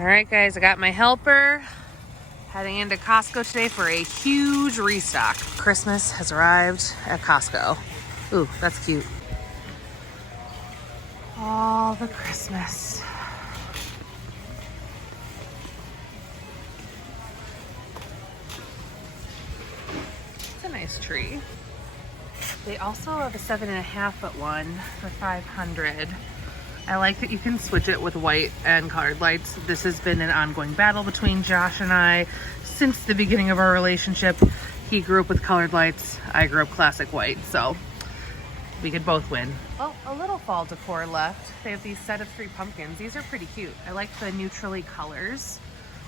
All right, guys, I got my helper heading into Costco today for a huge restock. Christmas has arrived at Costco. Ooh, that's cute. All the Christmas. It's a nice tree. They also have a 7.5 foot one for $500. I like that you can switch it with white and colored lights. This has been an ongoing battle between Josh and I since the beginning of our relationship. He grew up with colored lights. I grew up classic white, so we could both win. Well, a little fall decor left. They have these set of 3 pumpkins. These are pretty cute. I like the neutrally colors.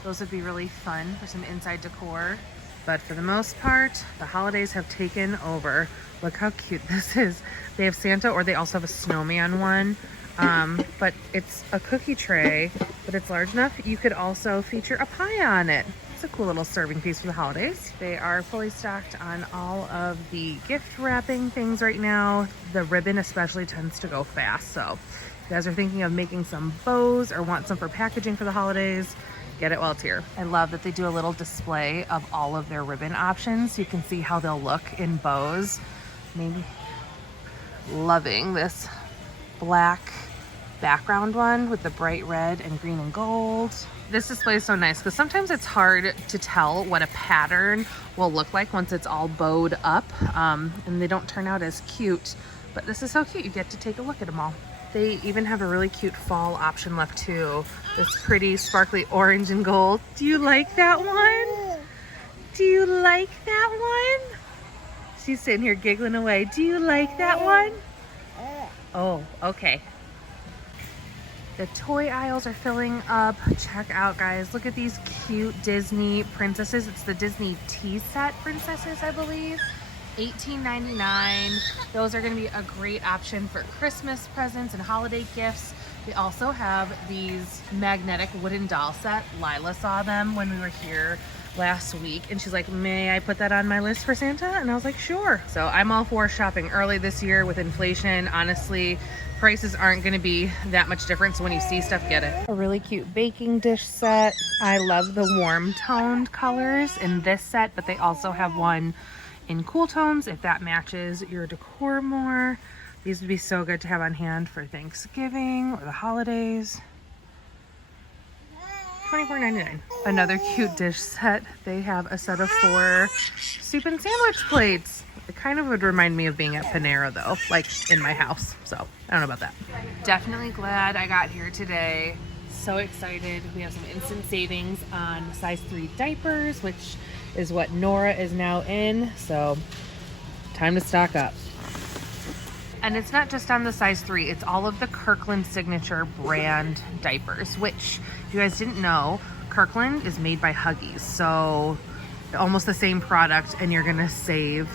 Those would be really fun for some inside decor. But for the most part, the holidays have taken over. Look how cute this is. They have Santa, or they also have a snowman one. But it's a cookie tray, but it's large enough. You could also feature a pie on it. It's a cool little serving piece for the holidays. They are fully stocked on all of the gift wrapping things right now. The ribbon especially tends to go fast. So if you guys are thinking of making some bows or want some for packaging for the holidays, get it while it's here. I love that they do a little display of all of their ribbon options. You can see how they'll look in bows. Maybe loving this black background one with the bright red and green and gold. This display is so nice because sometimes it's hard to tell what a pattern will look like once it's all bowed up, and they don't turn out as cute, but this is so cute. You get to take a look at them all. They even have a really cute fall option left too. This pretty sparkly orange and gold. Do you like that one? Do you like that one? She's sitting here giggling away. Do you like that one? Oh, okay. The toy aisles are filling up. Check out, guys. Look at these cute Disney princesses. It's the Disney tea set princesses, I believe. $18.99. Those are going to be a great option for Christmas presents and holiday gifts. They also have these magnetic wooden doll set. Lila saw them when we were here last week and she's like, may I put that on my list for Santa? And I was like, sure. So I'm all for shopping early this year with inflation. Honestly, prices aren't going to be that much different, so when you see stuff, get it. A really cute baking dish set. I love the warm toned colors in this set, but they also have one in cool tones if that matches your decor more. These would be so good to have on hand for Thanksgiving or the holidays. $24.99. Another cute dish set. They have a set of 4 soup and sandwich plates. It kind of would remind me of being at Panera though, like in my house. So I don't know about that. Definitely glad I got here today. So excited. We have some instant savings on size 3 diapers, which is what Nora is now in. So time to stock up. And it's not just on the size 3, it's all of the Kirkland signature brand diapers, which if you guys didn't know, Kirkland is made by Huggies. So almost the same product, and you're gonna save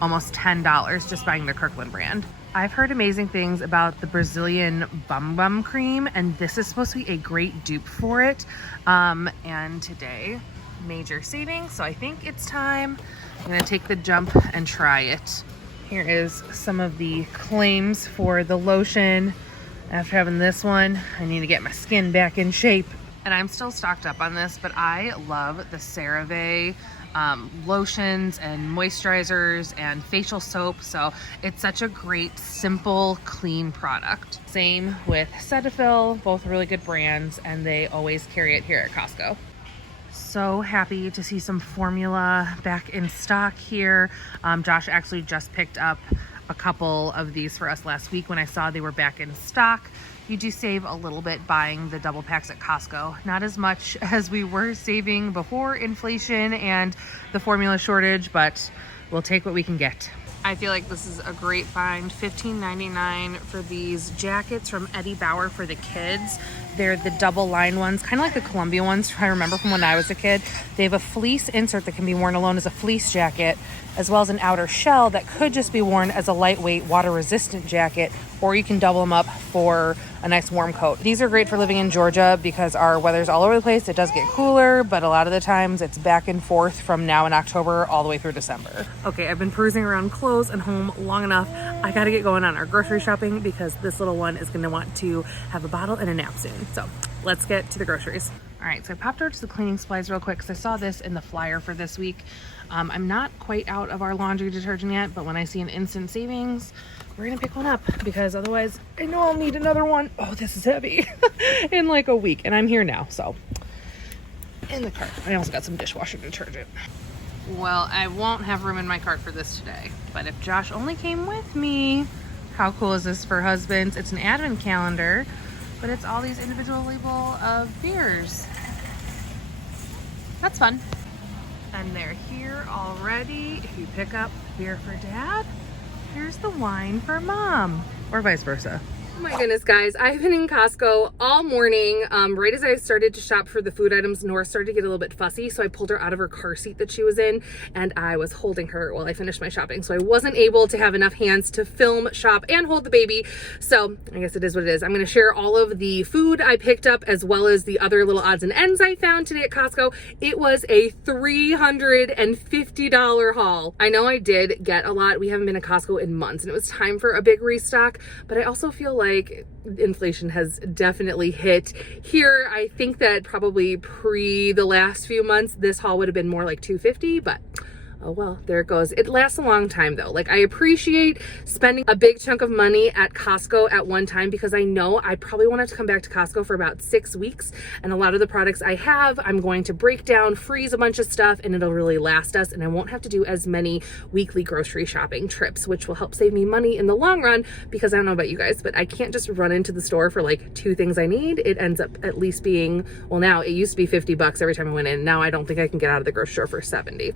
almost $10 just buying the Kirkland brand. I've heard amazing things about the Brazilian Bum Bum cream, and this is supposed to be a great dupe for it. And today, major savings, so I think it's time. I'm gonna take the jump and try it. Here is some of the claims for the lotion. After having this one, I need to get my skin back in shape. And I'm still stocked up on this, but I love the CeraVe lotions and moisturizers and facial soap. So it's such a great, simple, clean product. Same with Cetaphil, both really good brands, and they always carry it here at Costco. So happy to see some formula back in stock here. Josh actually just picked up a couple of these for us last week when I saw they were back in stock. You do save a little bit buying the double packs at Costco. Not as much as we were saving before inflation and the formula shortage, but we'll take what we can get. I feel like this is a great find. $15.99 for these jackets from Eddie Bauer for the kids. They're the double line ones, kind of like the Columbia ones I remember from when I was a kid. They have a fleece insert that can be worn alone as a fleece jacket, as well as an outer shell that could just be worn as a lightweight water-resistant jacket, or you can double them up for a nice warm coat. These are great for living in Georgia because our weather's all over the place. It does get cooler, but a lot of the times it's back and forth from now in October all the way through December. Okay, I've been cruising around clothes and home long enough. I gotta get going on our grocery shopping because this little one is gonna want to have a bottle and a nap soon. So let's get to the groceries. All right, so I popped over to the cleaning supplies real quick because I saw this in the flyer for this week. I'm not quite out of our laundry detergent yet, but when I see an instant savings, we're gonna pick one up because otherwise I know I'll need another one. Oh, this is heavy. In like a week, and I'm here now, so in the cart. I also got some dishwasher detergent. Well, I won't have room in my cart for this today, but if Josh only came with me, how cool is this for husbands? It's an advent calendar, but it's all these individual label of beers. That's fun. And they're here already. If you pick up beer for dad, here's the wine for mom, or vice versa. Oh my goodness, guys, I've been in Costco all morning. Right as I started to shop for the food items, Nora started to get a little bit fussy, so I pulled her out of her car seat that she was in, and I was holding her while I finished my shopping. So I wasn't able to have enough hands to film, shop, and hold the baby. So I guess it is what it is. I'm gonna share all of the food I picked up as well as the other little odds and ends I found today at Costco. It was a $350 haul. I know I did get a lot. We haven't been to Costco in months, and it was time for a big restock, but I also feel like inflation has definitely hit here. I think that probably pre the last few months, this haul would have been more like $250, but oh well, there it goes. It lasts a long time though. Like, I appreciate spending a big chunk of money at Costco at one time because I know I probably won't have to come back to Costco for about 6 weeks. And a lot of the products I have, I'm going to break down, freeze a bunch of stuff, and it'll really last us. And I won't have to do as many weekly grocery shopping trips, which will help save me money in the long run because I don't know about you guys, but I can't just run into the store for like 2 things I need. It ends up at least being, well, now it used to be 50 bucks every time I went in. Now I don't think I can get out of the grocery store for 70.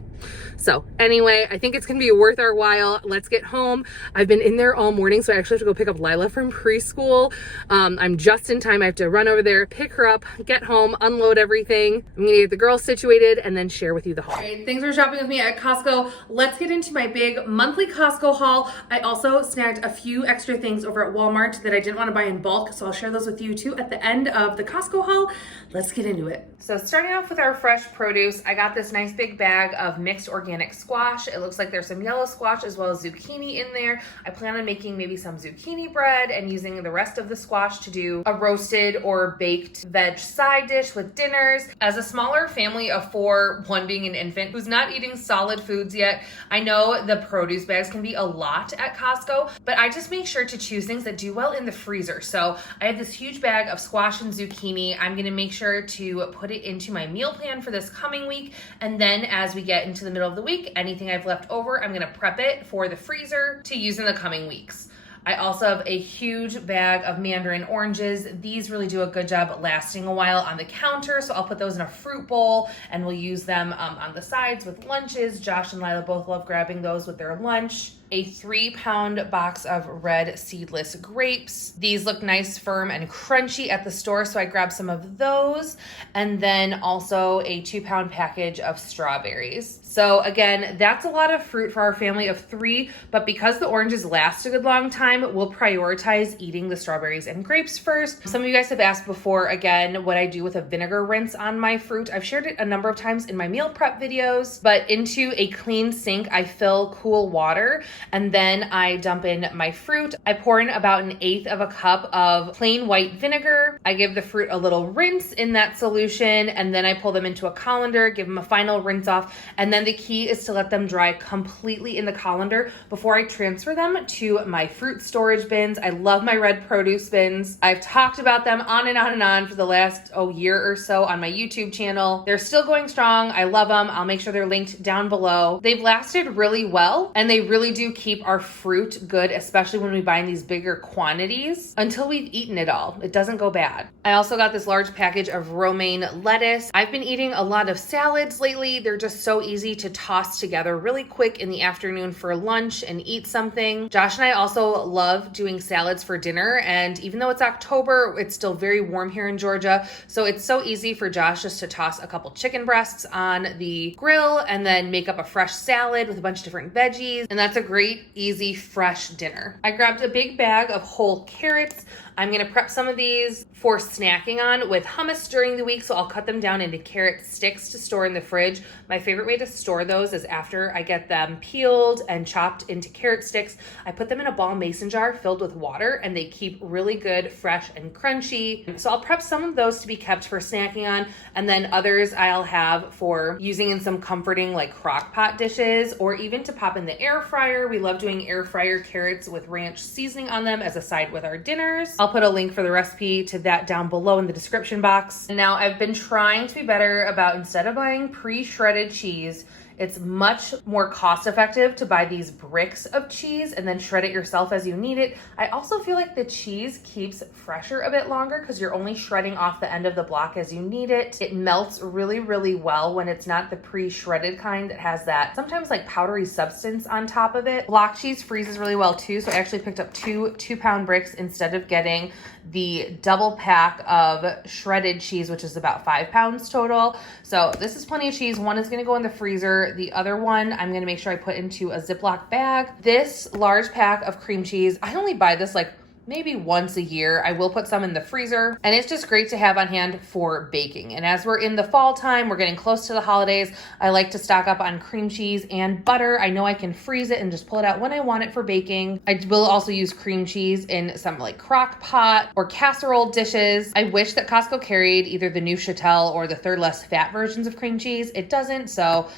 So anyway, I think it's gonna be worth our while. Let's get home. I've been in there all morning, so I actually have to go pick up Lila from preschool. I'm just in time. I have to run over there, pick her up, get home, unload everything. I'm gonna get the girls situated and then share with you the haul. All right, thanks for shopping with me at Costco. Let's get into my big monthly Costco haul. I also snagged a few extra things over at Walmart that I didn't want to buy in bulk, so I'll share those with you too at the end of the Costco haul. Let's get into it. So starting off with our fresh produce, I got this nice big bag of mixed organic squash. It looks like there's some yellow squash as well as zucchini in there. I plan on making maybe some zucchini bread and using the rest of the squash to do a roasted or baked veg side dish with dinners. As a smaller family of 4, one being an infant who's not eating solid foods yet, I know the produce bags can be a lot at Costco, but I just make sure to choose things that do well in the freezer. So I have this huge bag of squash and zucchini. I'm gonna make sure to put it into my meal plan for this coming week. And then as we get into the middle of the week, anything I've left over, I'm gonna prep it for the freezer to use in the coming weeks. I also have a huge bag of mandarin oranges. These really do a good job lasting a while on the counter, so I'll put those in a fruit bowl and we'll use them on the sides with lunches. Josh and Lila both love grabbing those with their lunch. A 3-pound box of red seedless grapes. These look nice, firm, and crunchy at the store, so I grabbed some of those. And then also a 2-pound package of strawberries. So again, that's a lot of fruit for our family of 3, but because the oranges last a good long time, we'll prioritize eating the strawberries and grapes first. Some of you guys have asked before, again, what I do with a vinegar rinse on my fruit. I've shared it a number of times in my meal prep videos, but into a clean sink, I fill cool water, and then I dump in my fruit. I pour in about 1/8 of a cup of plain white vinegar. I give the fruit a little rinse in that solution, and then I pull them into a colander, give them a final rinse off, and then the key is to let them dry completely in the colander before I transfer them to my fruit storage bins. I love my red produce bins. I've talked about them on and on and on for the last year or so on my YouTube channel. They're still going strong. I love them. I'll make sure they're linked down below. They've lasted really well, and they really do do keep our fruit good, especially when we buy in these bigger quantities, until we've eaten it all. It doesn't go bad. I also got this large package of romaine lettuce. I've been eating a lot of salads lately. They're just so easy to toss together really quick in the afternoon for lunch and eat something. Josh and I also love doing salads for dinner, and even though it's October, it's still very warm here in Georgia, so it's so easy for Josh just to toss a couple chicken breasts on the grill and then make up a fresh salad with a bunch of different veggies, and that's a great, easy, fresh dinner. I grabbed a big bag of whole carrots. I'm gonna prep some of these for snacking on with hummus during the week, so I'll cut them down into carrot sticks to store in the fridge. My favorite way to store those is after I get them peeled and chopped into carrot sticks, I put them in a ball mason jar filled with water, and they keep really good, fresh, and crunchy. So I'll prep some of those to be kept for snacking on, and then others I'll have for using in some comforting like crock pot dishes, or even to pop in the air fryer. We love doing air fryer carrots with ranch seasoning on them as a side with our dinners. I'll put a link for the recipe to that down below in the description box. And now I've been trying to be better about, instead of buying pre-shredded cheese, it's much more cost effective to buy these bricks of cheese and then shred it yourself as you need it. I also feel like the cheese keeps fresher a bit longer because you're only shredding off the end of the block as you need it. It melts really, really well when it's not the pre-shredded kind that has that sometimes like powdery substance on top of it. Block cheese freezes really well too, so I actually picked up two 2-pound bricks instead of getting the double pack of shredded cheese, which is about 5 pounds total. So this is plenty of cheese. One is gonna go in the freezer. The other one I'm gonna make sure I put into a Ziploc bag. This large pack of cream cheese, I only buy this like maybe once a year. I will put some in the freezer, and it's just great to have on hand for baking. And as we're in the fall time, we're getting close to the holidays, I like to stock up on cream cheese and butter. I know I can freeze it and just pull it out when I want it for baking. I will also use cream cheese in some like crock pot or casserole dishes. I wish that Costco carried either the new Chattel or the third less fat versions of cream cheese. It doesn't, so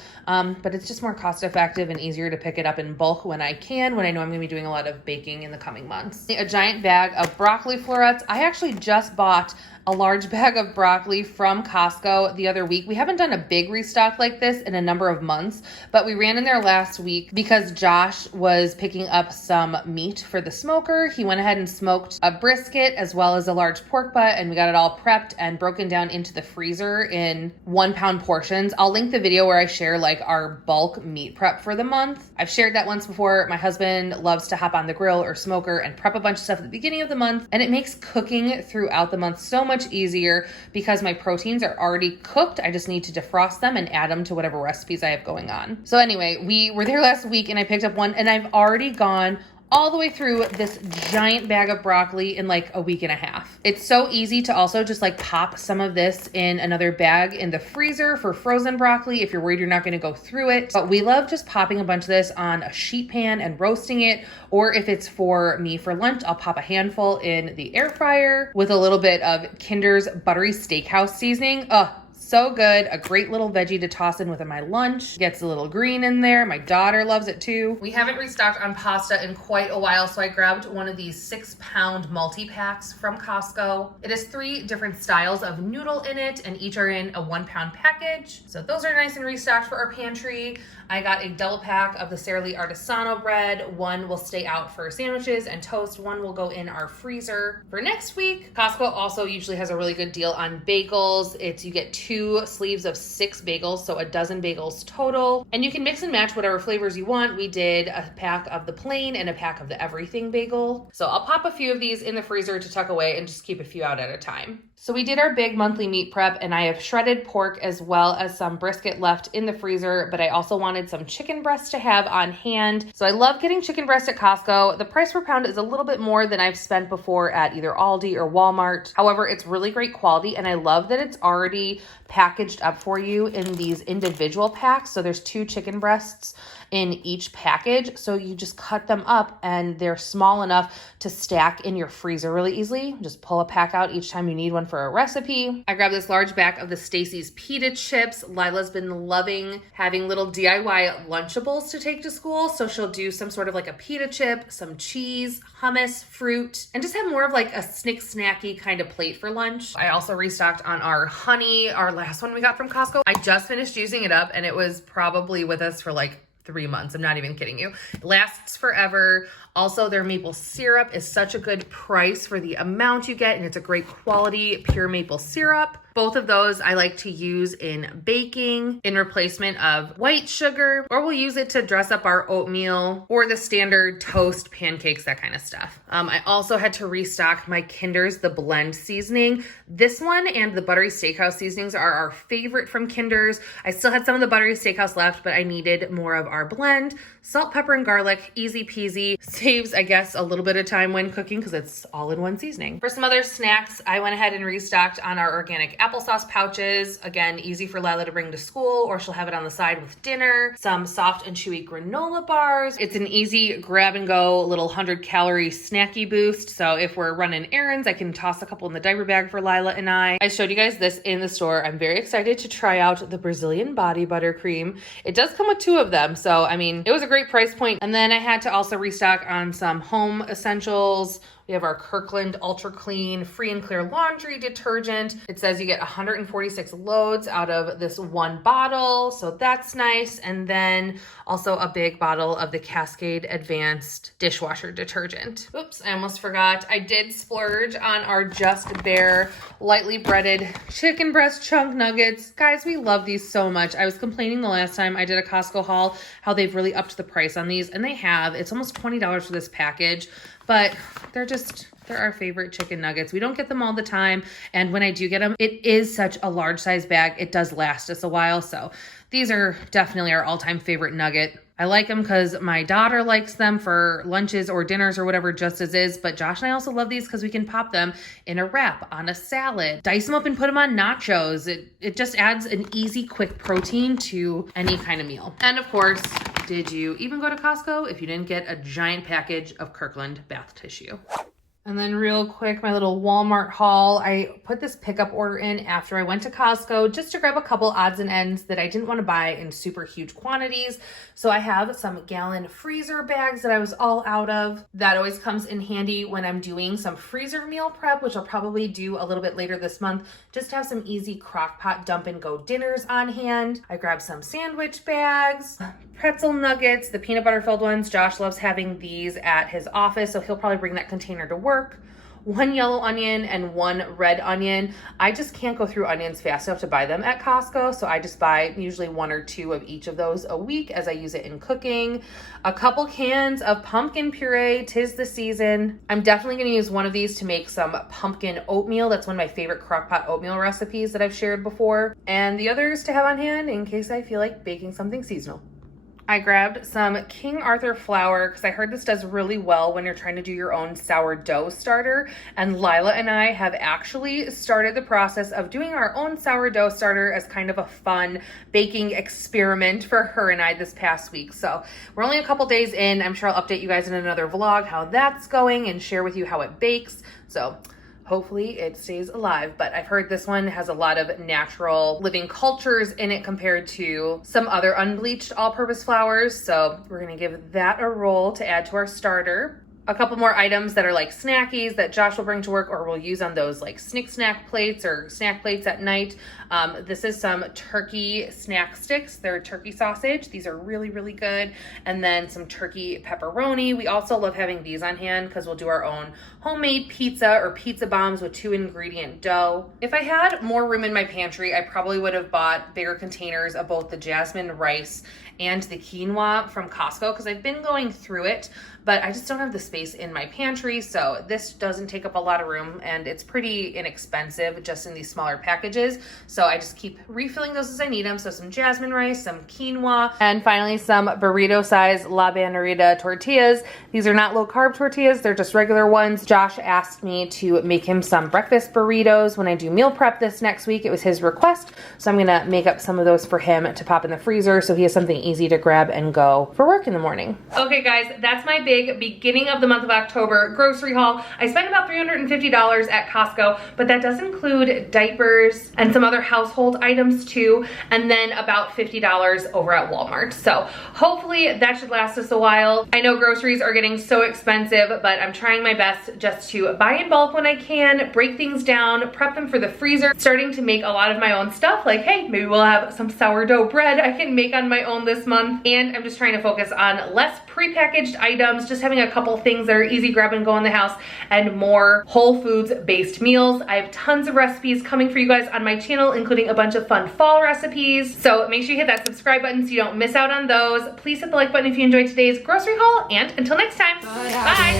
but it's just more cost effective and easier to pick it up in bulk when I can, when I know I'm gonna be doing a lot of baking in the coming months. A giant bag of broccoli florets. I actually just bought a large bag of broccoli from Costco the other week. We haven't done a big restock like this in a number of months, but we ran in there last week because Josh was picking up some meat for the smoker. He went ahead and smoked a brisket as well as a large pork butt, and we got it all prepped and broken down into the freezer in 1-pound portions. I'll link the video where I share like our bulk meat prep for the month. I've shared that once before. My husband loves to hop on the grill or smoker and prep a bunch of stuff at the beginning of the month, and it makes cooking throughout the month so much easier because my proteins are already cooked. I just need to defrost them and add them to whatever recipes I have going on. So anyway, we were there last week and I picked up one, and I've already gone all the way through this giant bag of broccoli in like a week and a half. It's so easy to also just like pop some of this in another bag in the freezer for frozen broccoli if you're worried you're not going to go through it. But we love just popping a bunch of this on a sheet pan and roasting it. Or if it's for me for lunch, I'll pop a handful in the air fryer with a little bit of Kinder's buttery steakhouse seasoning. So good. A great little veggie to toss in with my lunch. Gets a little green in there. My daughter loves it too. We haven't restocked on pasta in quite a while, so I grabbed one of these 6-pound multi-packs from Costco. It has 3 different styles of noodle in it, and each are in a 1-pound package. So those are nice and restocked for our pantry. I got a double pack of the Sara Lee Artisano bread. One will stay out for sandwiches and toast. One will go in our freezer for next week. Costco also usually has a really good deal on bagels. You get 2 sleeves of 6 bagels, so a dozen bagels total. And you can mix and match whatever flavors you want. We did a pack of the plain and a pack of the everything bagel. So I'll pop a few of these in the freezer to tuck away and just keep a few out at a time. So we did our big monthly meat prep, and I have shredded pork as well as some brisket left in the freezer, but I also wanted some chicken breast to have on hand. So I love getting chicken breast at Costco. The price per pound is a little bit more than I've spent before at either Aldi or Walmart. However, it's really great quality, and I love that it's already packaged up for you in these individual packs. So there's 2 chicken breasts in each package. So you just cut them up and they're small enough to stack in your freezer really easily. Just pull a pack out each time you need one for a recipe. I grabbed this large bag of the Stacy's pita chips. Lila's been loving having little DIY Lunchables to take to school. So she'll do some sort of like a pita chip, some cheese, hummus, fruit, and just have more of like a snacky kind of plate for lunch. I also restocked on our honey, our last one we got from Costco. I just finished using it up and it was probably with us for like 3 months. I'm not even kidding you. It lasts forever. Also, their maple syrup is such a good price for the amount you get, and it's a great quality pure maple syrup. Both of those I like to use in baking in replacement of white sugar, or we'll use it to dress up our oatmeal or the standard toast, pancakes, that kind of stuff. I also had to restock my Kinder's The Blend seasoning. This one and the Buttery Steakhouse seasonings are our favorite from Kinder's. I still had some of the Buttery Steakhouse left, but I needed more of our blend. Salt, pepper, and garlic, easy peasy. Saves, I guess, a little bit of time when cooking because it's all in one seasoning. For some other snacks, I went ahead and restocked on our organic applesauce pouches. Again, easy for Lila to bring to school, or she'll have it on the side with dinner. Some soft and chewy granola bars. It's an easy grab and go little 100-calorie snacky boost. So if we're running errands, I can toss a couple in the diaper bag for Lila and I. I showed you guys this in the store. I'm very excited to try out the Brazilian body buttercream. It does come with 2 of them. So, I mean, it was a great price point. And then I had to also restock on some home essentials. We have our Kirkland Ultra Clean Free and Clear Laundry Detergent. It says you get 146 loads out of this one bottle, so that's nice. And then also a big bottle of the Cascade Advanced Dishwasher Detergent. Oops, I almost forgot. I did splurge on our Just Bare lightly breaded chicken breast chunk nuggets. Guys, we love these so much. I was complaining the last time I did a Costco haul how they've really upped the price on these, and they have. It's almost $20 for this package. But they're our favorite chicken nuggets. We don't get them all the time. And when I do get them, it is such a large size bag. It does last us a while. So these are definitely our all-time favorite nugget. I like them because my daughter likes them for lunches or dinners or whatever just as is. But Josh and I also love these because we can pop them in a wrap, on a salad, dice them up and put them on nachos. It just adds an easy, quick protein to any kind of meal. And of course, did you even go to Costco if you didn't get a giant package of Kirkland bath tissue? And then real quick, my little Walmart haul. I put this pickup order in after I went to Costco just to grab a couple odds and ends that I didn't want to buy in super huge quantities. So I have some gallon freezer bags that I was all out of. That always comes in handy when I'm doing some freezer meal prep, which I'll probably do a little bit later this month, just to have some easy crock pot dump and go dinners on hand. I grabbed some sandwich bags, pretzel nuggets, the peanut butter filled ones. Josh loves having these at his office, so he'll probably bring that container to work. 1 yellow onion and 1 red onion. I just can't go through onions fast enough to buy them at Costco, so I just buy usually 1 or 2 of each of those a week as I use it in cooking. A couple cans of pumpkin puree, 'tis the season. I'm definitely gonna use one of these to make some pumpkin oatmeal. That's one of my favorite crockpot oatmeal recipes that I've shared before. And the others to have on hand in case I feel like baking something seasonal. I grabbed some King Arthur flour because I heard this does really well when you're trying to do your own sourdough starter. And Lila and I have actually started the process of doing our own sourdough starter as kind of a fun baking experiment for her and I this past week. So we're only a couple days in. I'm sure I'll update you guys in another vlog how that's going and share with you how it bakes. So hopefully it stays alive, but I've heard this one has a lot of natural living cultures in it compared to some other unbleached all-purpose flours. So we're gonna give that a roll to add to our starter. A couple more items that are like snackies that Josh will bring to work or we'll use on those like snack plates or snack plates at night. This is some turkey snack sticks. They're turkey sausage. These are really, really good. And then some turkey pepperoni. We also love having these on hand because we'll do our own homemade pizza or pizza bombs with 2-ingredient dough. If I had more room in my pantry, I probably would have bought bigger containers of both the jasmine rice and the quinoa from Costco because I've been going through it, but I just don't have the space in my pantry. So this doesn't take up a lot of room and it's pretty inexpensive just in these smaller packages. So I just keep refilling those as I need them. So some jasmine rice, some quinoa, and finally some burrito size La Banderita tortillas. These are not low carb tortillas. They're just regular ones. Josh asked me to make him some breakfast burritos when I do meal prep this next week. It was his request. So I'm gonna make up some of those for him to pop in the freezer so he has something easy to grab and go for work in the morning. Okay guys, that's my big beginning of the month of October grocery haul. I spent about $350 at Costco, but that does include diapers and some other household items too, and then about $50 over at Walmart. So hopefully that should last us a while. I know groceries are getting so expensive, but I'm trying my best just to buy in bulk when I can, break things down, prep them for the freezer, starting to make a lot of my own stuff. Like, hey, maybe we'll have some sourdough bread I can make on my own this month. And I'm just trying to focus on less prepackaged items, just having a couple things that are easy grab and go in the house, and more whole foods based meals. I have tons of recipes coming for you guys on my channel, including a bunch of fun fall recipes. So make sure you hit that subscribe button so you don't miss out on those. Please hit the like button if you enjoyed today's grocery haul, and until next time, bye.